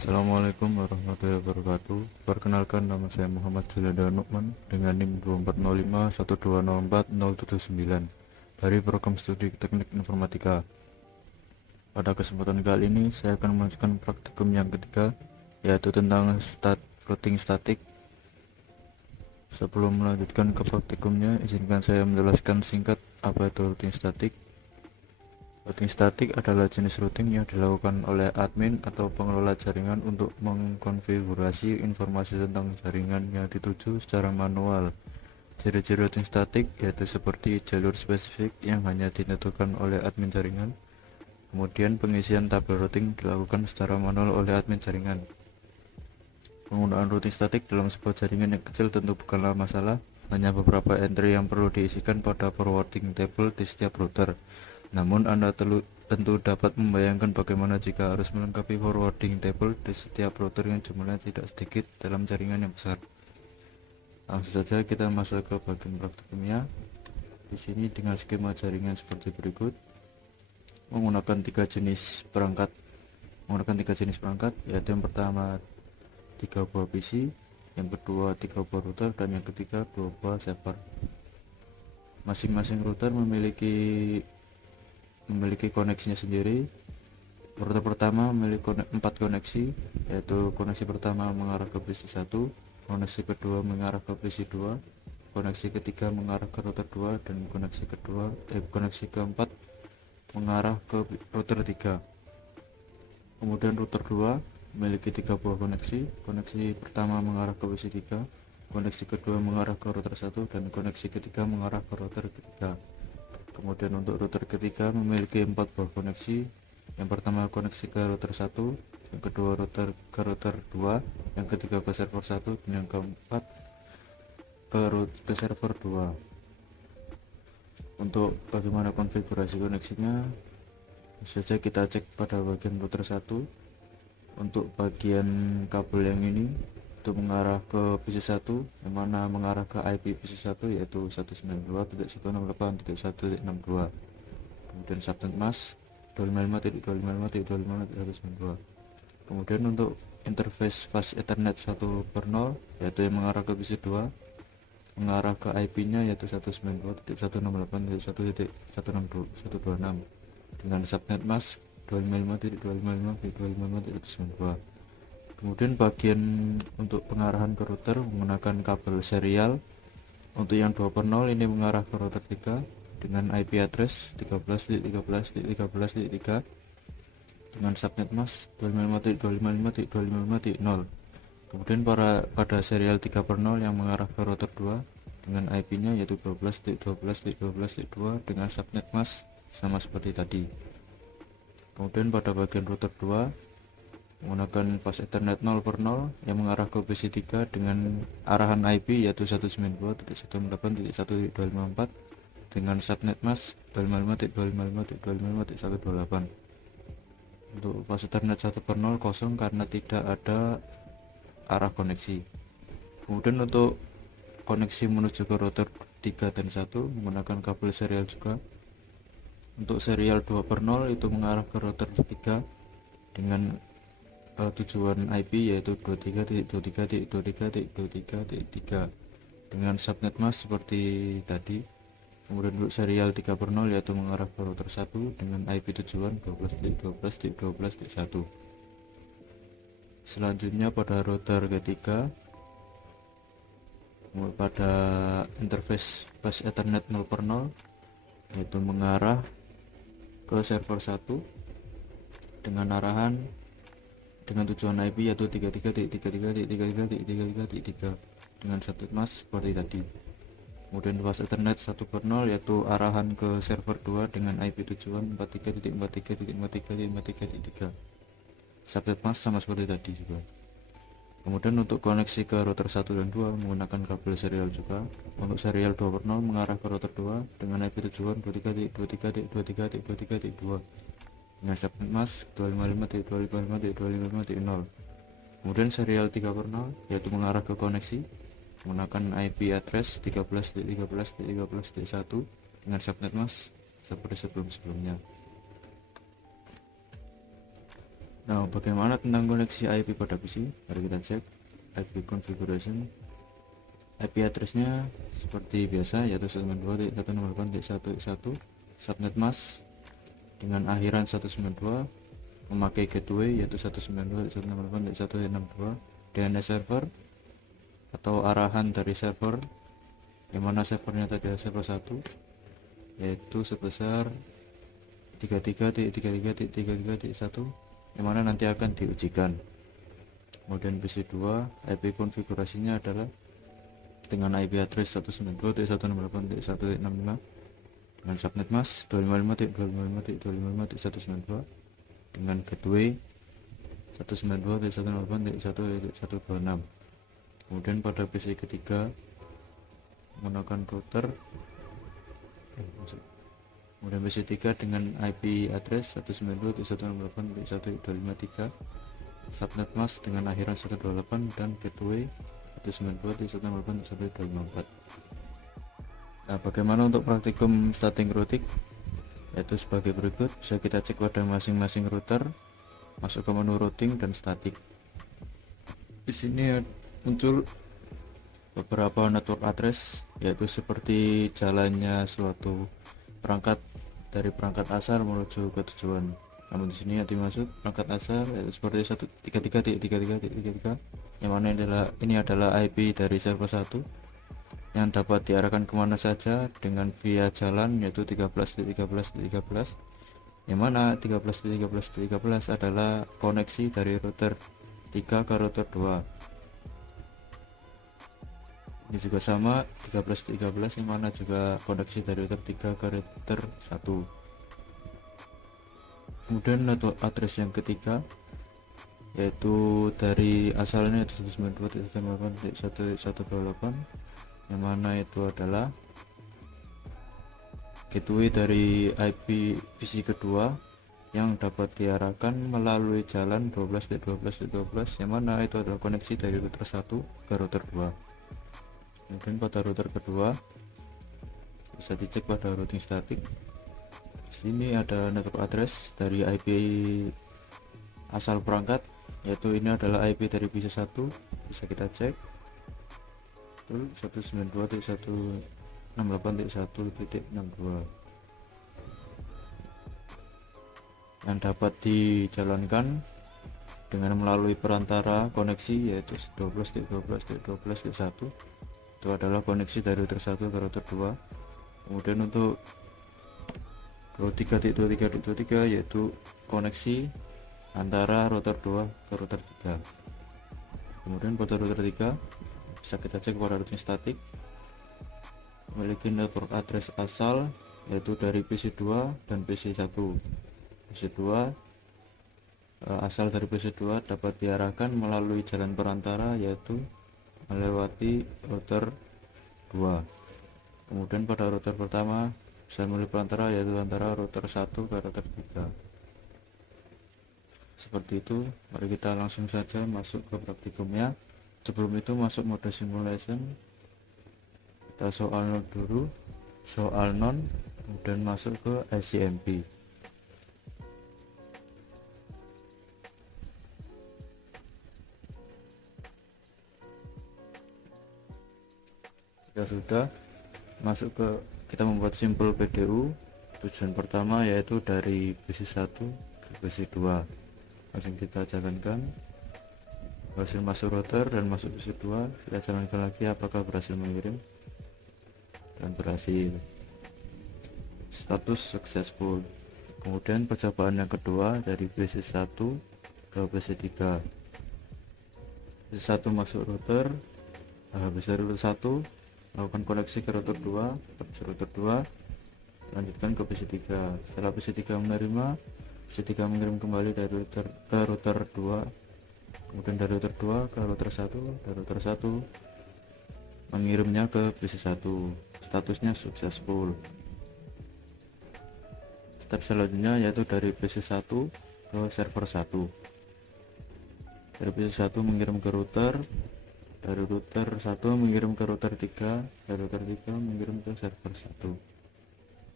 Assalamualaikum warahmatullahi wabarakatuh. Perkenalkan, nama saya Muhammad Julanda Nukman dengan NIM 240512040079 dari program studi Teknik Informatika. Pada kesempatan kali ini saya akan melanjutkan praktikum yang ketiga, yaitu tentang routing statik. Sebelum melanjutkan ke praktikumnya, izinkan saya menjelaskan singkat apa itu routing statik. Routing statik adalah jenis routing yang dilakukan oleh admin atau pengelola jaringan untuk mengkonfigurasi informasi tentang jaringan yang dituju secara manual. Ciri-ciri routing statik yaitu seperti jalur spesifik yang hanya ditentukan oleh admin jaringan. Kemudian pengisian tabel routing dilakukan secara manual oleh admin jaringan. Penggunaan routing statik dalam sebuah jaringan yang kecil tentu bukanlah masalah, hanya beberapa entry yang perlu diisikan pada forwarding table di setiap router. Namun Anda tentu dapat membayangkan bagaimana jika harus melengkapi forwarding table di setiap router yang jumlahnya tidak sedikit dalam jaringan yang besar. Langsung saja kita masuk ke bagian praktikumnya. Di sini dengan skema jaringan seperti berikut. Menggunakan tiga jenis perangkat, yaitu yang pertama 3 buah PC, yang kedua 3 buah router, dan yang ketiga 2 buah server. Masing-masing router memiliki koneksinya sendiri. Router pertama memiliki 4 koneksi, yaitu koneksi pertama mengarah ke PC 1, koneksi kedua mengarah ke PC 2, koneksi ketiga mengarah ke router 2, dan koneksi keempat mengarah ke router 3. Kemudian router 2 memiliki 3 buah koneksi. Koneksi pertama mengarah ke PC 3, koneksi kedua mengarah ke router 1, dan koneksi ketiga mengarah ke router ketiga. Kemudian untuk router ketiga memiliki 4 buah koneksi. Yang pertama koneksi ke router 1, yang kedua ke router 2, yang ketiga ke server 1, dan yang keempat ke server 2. Untuk bagaimana konfigurasi koneksinya, saja kita cek pada bagian router 1. Untuk bagian kabel yang ini itu mengarah ke PC 1, yang mana mengarah ke IP PC 1 yaitu 192.168.1.62. Kemudian subnet mask 255.255.255.192. Kemudian untuk interface fast ethernet 1/0 yaitu yang mengarah ke PC 2, mengarah ke IP nya yaitu 192.168.1.126 dengan subnet mask 255.255.255.192. Kemudian bagian untuk pengarahan ke router menggunakan kabel serial. Untuk yang 2/0 ini mengarah ke router 3 dengan IP address 13.13.13.3 dengan subnet mask 255.255.255.0. Kemudian pada serial 3/0 yang mengarah ke router 2 dengan IP nya yaitu 12.12.12.2 dengan subnet mask sama seperti tadi. Kemudian pada bagian router 2 menggunakan fast ethernet 0/0 yang mengarah ke PC 3 dengan arahan IP yaitu 192.168.1.254 dengan subnet mask 255.255.255.128. Untuk fast ethernet 1/0 kosong karena tidak ada arah koneksi. Kemudian untuk koneksi menuju ke router 3 dan 1 menggunakan kabel serial juga. Untuk serial 2/0 itu mengarah ke router 3 dengan tujuan IP yaitu 23.23.23.23.3 dengan subnet mask seperti tadi. Kemudian untuk serial 3/0 yaitu mengarah ke router 1 dengan IP tujuan 12.12.12.1. Selanjutnya pada router ketiga, pada interface fast ethernet 0/0 yaitu mengarah ke server 1 dengan arahan dengan tujuan IP yaitu 33.33.33.33.3 dengan subnet mask seperti tadi. Kemudian fast ethernet 1/0 yaitu arahan ke server 2 dengan IP tujuan 43.43.43.43.3. Subnet mask sama seperti tadi juga. Kemudian untuk koneksi ke router 1 dan 2 menggunakan kabel serial juga. Untuk serial 2/0 mengarah ke router 2 dengan IP tujuan 23.23.23.23.2 dengan subnet mask 255.255.255.0. Kemudian serial 3/0 yaitu mengarah ke koneksi menggunakan IP address 13.13.13.1 dengan subnet mask seperti sebelum-sebelumnya. Nah, bagaimana tentang koneksi IP pada PC? Mari kita cek IP configuration. IP address-nya seperti biasa, yaitu 192.168.1.1. Subnet mask dengan akhiran 192, memakai gateway yaitu 192.168.1.62. DNS server atau arahan dari server, yang mana servernya tadi adalah server 1, yaitu sebesar 33.33.33.1, yang mana nanti akan diujikan. Kemudian PC2, IP konfigurasinya adalah dengan IP address 192.168.1.65 dengan subnet mask 255.255.255.192 dengan gateway 192.168.1.126. Kemudian pada PC ketiga menggunakan router, kemudian PC 3 dengan IP address 192.168.1.253, subnet mask dengan akhiran 128 dan gateway 192.168.1.254. Nah, bagaimana untuk praktikum starting routing? Yaitu sebagai berikut. Bisa kita cek pada masing-masing router, masuk ke menu routing dan static. Di sini muncul beberapa network address, yaitu seperti jalannya suatu perangkat dari perangkat asal menuju ke tujuan. Namun di sini yang dimaksud perangkat asal yaitu seperti 133.33.33, yang mana ini adalah IP dari server 1 yang dapat diarahkan kemana saja dengan via jalan, yaitu 13.13.13, yang mana 13.13.13 adalah koneksi dari router 3 ke router 2. Ini juga sama 13.13, yang mana juga koneksi dari router 3 ke router 1. Kemudian network address yang ketiga, yaitu dari asalnya 192.168.1.128, yang mana itu adalah gateway dari IP PC kedua yang dapat diarahkan melalui jalan 12.12.12, yang mana itu adalah koneksi dari router 1 ke router 2. Kemudian pada router kedua bisa dicek pada routing static. Sini ada network address dari IP asal perangkat, yaitu ini adalah IP dari PC 1, bisa kita cek 192.168.1.62 yang dapat dijalankan dengan melalui perantara koneksi, yaitu 12.12.12.1. Itu adalah koneksi dari router 1 ke router 2. Kemudian untuk 23.23.3 yaitu koneksi antara router 2 ke router 3. Kemudian pada router 3 bisa kita cek pada routing static, memiliki network address asal yaitu dari PC2 dan PC1. PC2 asal dari PC2 dapat diarahkan melalui jalan perantara, yaitu melewati router 2. Kemudian pada router pertama bisa melalui perantara, yaitu antara router 1 ke router 3. Seperti itu. Mari kita langsung saja masuk ke praktikumnya. Sebelum itu masuk mode simulation, kita soal non dulu, soal non, kemudian masuk ke ICMP. Jika sudah masuk ke, kita membuat simple PDU. Tujuan pertama yaitu dari PC1 ke PC2, langsung kita jalankan. Berhasil masuk router dan masuk PC2, kita jalankan lagi apakah berhasil mengirim, dan berhasil, status successful. Kemudian percobaan yang kedua dari PC1 ke PC3. PC1 masuk router, habis dari router 1 lakukan koneksi ke router 2, ke router 2, lanjutkan ke PC3. Setelah PC3 menerima, PC3 mengirim kembali dari router ke router 2, kemudian dari router 2 ke router 1, dari router 1 mengirimnya ke PC1. Statusnya successful. Step selanjutnya yaitu dari PC1 ke server 1. Dari PC1 mengirim ke router, dari router 1 mengirim ke router 3, dari router 3 mengirim ke server 1.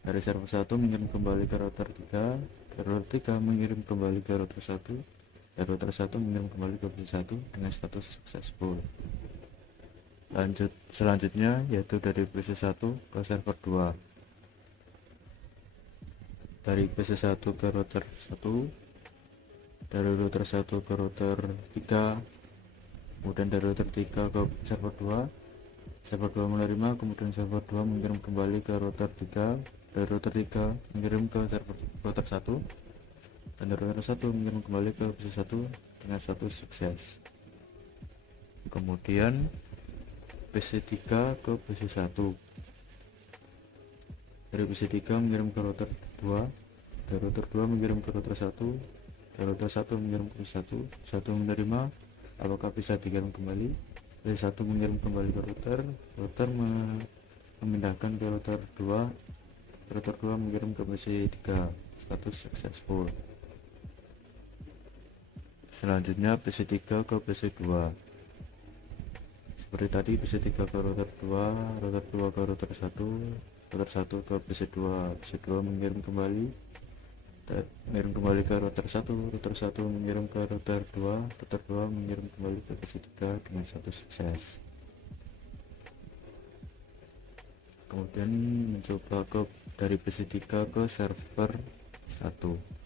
Dari server 1 mengirim kembali ke router 3, dari router 3 mengirim kembali ke router 1, dari router 1 mengirim kembali ke PC 1 dengan status successful. Selanjutnya yaitu dari PC 1 ke server 2. Dari PC 1 ke router 1, dari router 1 ke router 3, kemudian dari router 3 ke server 2. Server 2 menerima, kemudian server 2 mengirim kembali ke router 3, dari router 3 mengirim ke server router 1, dan dari router 1 mengirim kembali ke PC 1 dengan status sukses. Kemudian PC 3 ke PC 1, dari PC 3 mengirim ke router 2, dari router 2 mengirim ke router 1, dari router 1 mengirim ke PC 1, 1 menerima, apakah bisa dikirim kembali, dari 1 mengirim kembali ke router memindahkan ke router 2, router 2 mengirim ke PC 3, status successful. Selanjutnya PC 3 ke PC 2. Seperti tadi, PC 3 ke router 2, router 2 ke router 1, router 1 ke PC 2, PC 2 mengirim kembali ke router 1, router 1 mengirim ke router 2, router 2 mengirim kembali ke PC 3 dengan status sukses. Kemudian mencoba dari PC 3 ke server 1.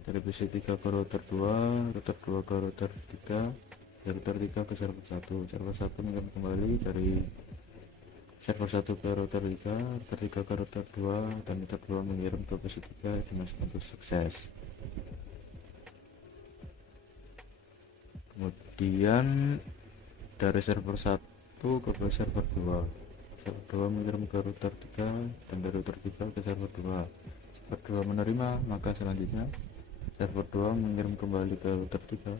Dari PC 3 ke router 2, router 2 ke router 3, dari router 3 ke server 1. Server 1 mengirim kembali dari server 1 ke router 3, router 3 ke router 2, dan router 2 mengirim ke PC 3 dengan status sukses. Kemudian dari server 1 ke server 2. Server 2 mengirim ke router 3, dan dari router 3 ke server 2. Server 2 menerima, maka selanjutnya server 2 mengirim kembali ke router 3,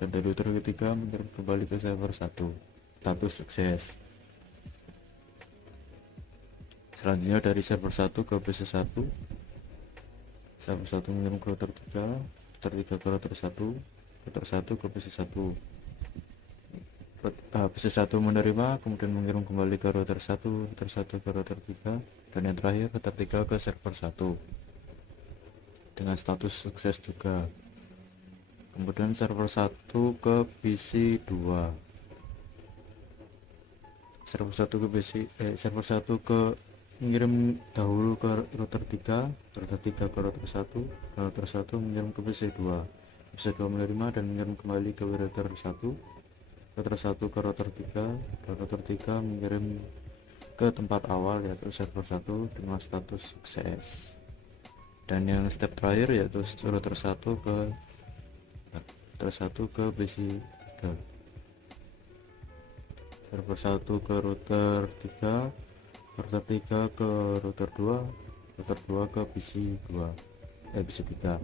dan dari router ketiga mengirim kembali ke server 1. Status sukses. Selanjutnya dari server 1 ke PC 1. Server 1 mengirim ke router 3, router 3 ke router 1, router 1 ke PC 1. PC 1 menerima, kemudian mengirim kembali ke router 1, router 1 ke router 3, dan yang terakhir router 3 ke server 1 dengan status sukses juga. Kemudian server 1 ke PC 2. Server 1 ke PC server 1 ke mengirim dahulu ke router 3, router 3 ke router 1, dan router 1 mengirim ke PC 2. PC 2 menerima dan mengirim kembali ke router 1, router 1 ke router 3, dan router 3 mengirim ke tempat awal yaitu server 1 dengan status sukses. Dan yang step terakhir yaitu router 1 ke PC 3. Server 1 ke router 3, router 3 ke router 2, router 2 ke PC 3.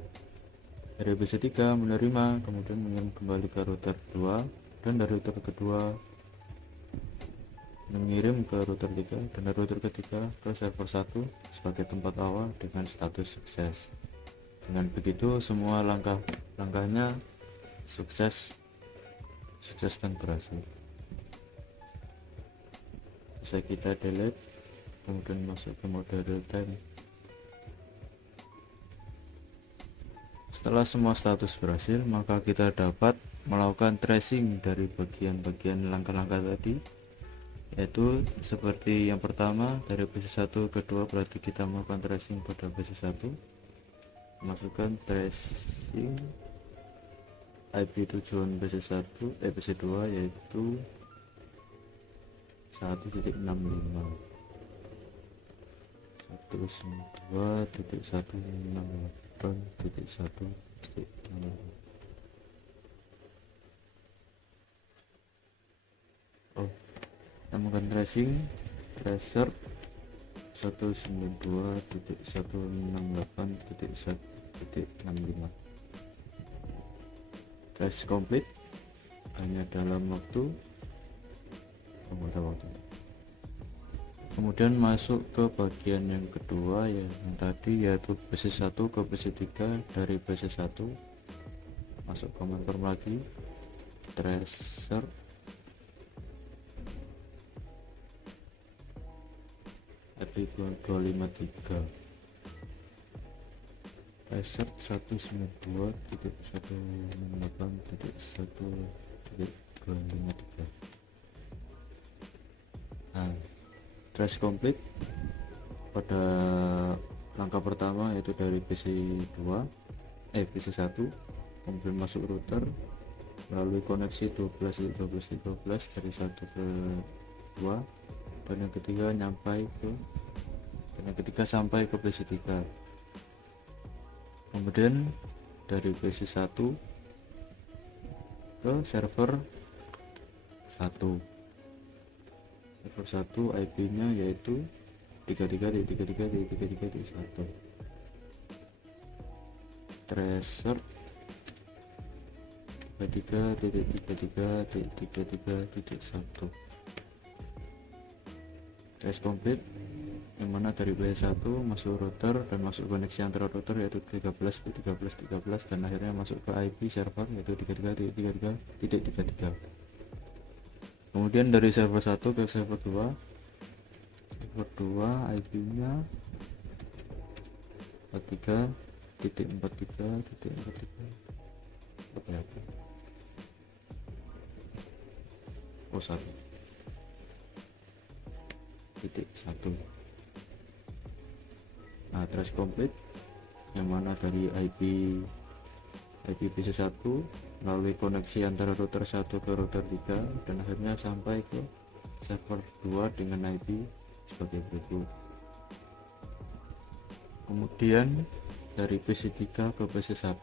Dari PC 3 menerima, kemudian mengirim kembali ke router 2, dan dari router kedua mengirim ke router 3, dan dari router ketiga ke server 1 sebagai tempat awal dengan status sukses. Dengan begitu semua langkahnya sukses dan berhasil. Bisa kita delete, kemudian masuk ke mode real time. Setelah semua status berhasil, maka kita dapat melakukan tracing dari bagian-bagian langkah-langkah tadi, yaitu seperti yang pertama dari PC 1 ke 2, berarti kita melakukan tracing pada PC 1, masukkan tracing IP tujuan PC 2 yaitu 1.65 192.168.1.6. Temukan tracer 192.168.1.65. Trace complete hanya dalam waktu. Kemudian masuk ke bagian yang kedua yang tadi, yaitu PC 1 ke PC 3. Dari PC 1 masuk ke confirm lagi, tracer IP 253. reset 192.168.1.253. Nah, trace complete pada langkah pertama yaitu dari PC1, kemudian masuk router melalui koneksi 12.12.13 dari 1 ke 2, dan yang ketiga sampai ke PC3. Kemudian dari PC1 ke server 1 IP nya yaitu 33.33.33.1. tracer 33.33.33.1. trace complete, yang mana dari PS1 masuk router dan masuk koneksi antara router yaitu 13.13.13 dan akhirnya masuk ke IP server yaitu 33.33.33. Kemudian dari server 1 ke server 2 IP nya 1. Nah, trace complete, yang mana dari IP PC1 melalui koneksi antara router 1 ke router 3 dan akhirnya sampai ke server 2 dengan IP sebagai berikut. Kemudian dari PC3 ke PC1,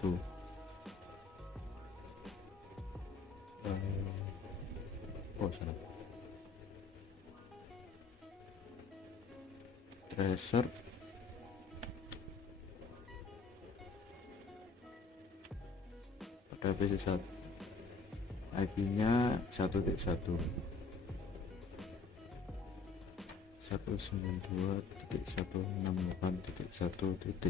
tracer pada PC1 IP nya 1.1 192.168.1.1.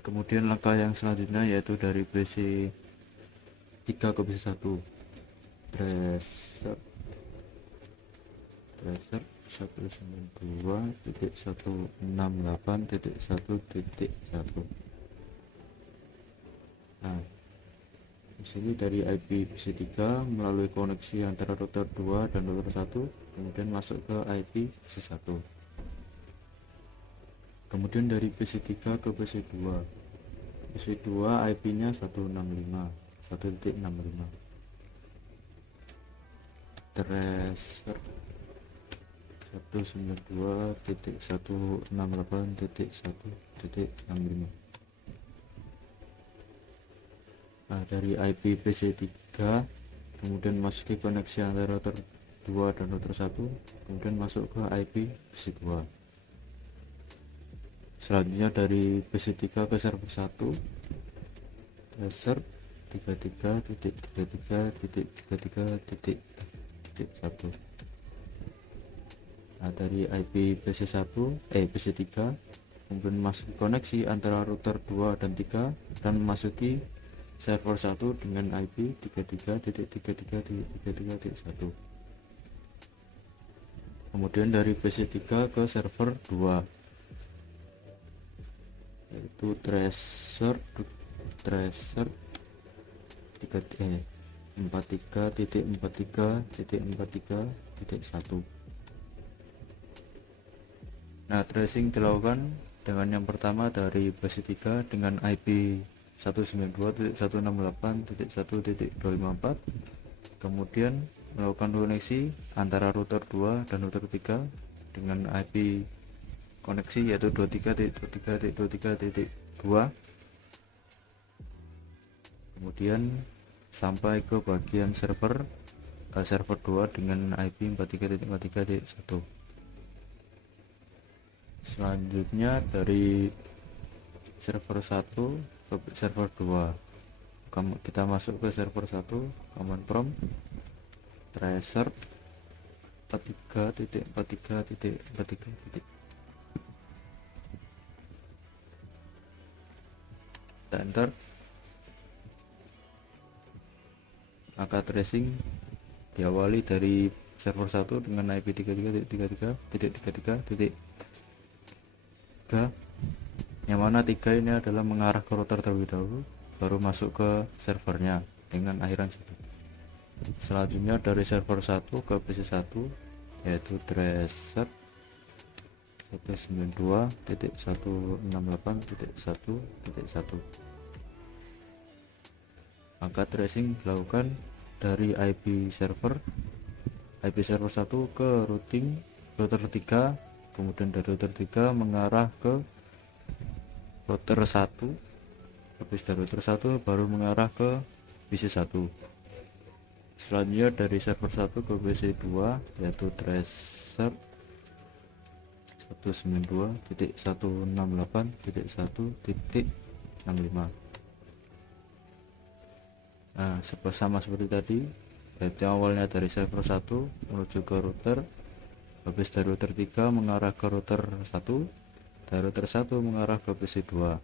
Kemudian langkah yang selanjutnya yaitu dari PC3 ke PC1, tracer 192.168.1.1. Nah, di sini dari IP PC3 melalui koneksi antara router 2 dan router 1, kemudian masuk ke IP PC1. Kemudian dari PC3 ke PC2 IP nya 165 tracer 192.168.1.65. Nah, dari IP PC3 kemudian masuki koneksi antara router 2 dan router 1, kemudian masuk ke IP PC2. Selanjutnya dari PC3 ke server 1, tracer 33.33.33.1. Nah, dari IP PC3 kemudian masuk koneksi antara router 2 dan 3 dan memasuki server 1 dengan IP 33.33.33.1. Kemudian dari PC3 ke server 2 yaitu tracer 43.43.43.1. Nah, tracing dilakukan dengan yang pertama dari PC3 dengan IP 192.168.1.254, kemudian melakukan koneksi antara router 2 dan router 3 dengan IP koneksi yaitu 23.23.23.2, kemudian sampai ke bagian server 2 dengan IP 43.43.1. Selanjutnya dari server 1 ke server 2, kita masuk ke server 1, command prompt tracer 43.43.43. Kita enter. Maka tracing diawali dari server 1 dengan IP 33.33.33.3, yang mana 3 ini adalah mengarah ke router terlebih dahulu, baru masuk ke servernya dengan akhiran 1. Selanjutnya dari server 1 ke PC 1 yaitu tracer 192.168.1.1. Maka tracing dilakukan dari IP server 1 ke router 3, kemudian dari router 3 mengarah ke router 1, habis dari router 1 baru mengarah ke PC 1. Selanjutnya dari server 1 ke PC 2 yaitu tracer 192.168.1.65. Nah, sama seperti tadi, yaitu awalnya dari server 1 menuju ke router, habis dari router 3 mengarah ke router 1, dari router 1 mengarah ke PC 2.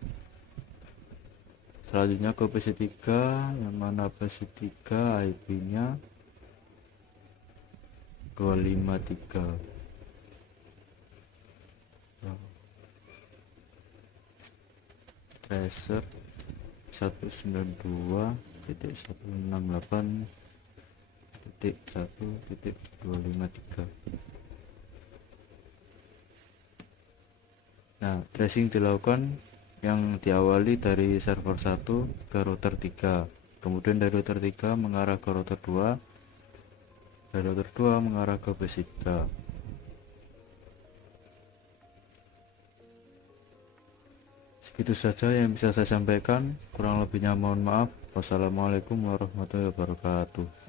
Selanjutnya ke PC 3, yang mana PC 3 IP nya 253. Tracer 192.168.1.253. Nah, tracing dilakukan yang diawali dari server 1 ke router 3, kemudian dari router 3 mengarah ke router 2, dari router 2 mengarah ke PC 3. Segitu saja yang bisa saya sampaikan, kurang lebihnya mohon maaf. Wassalamualaikum warahmatullahi wabarakatuh.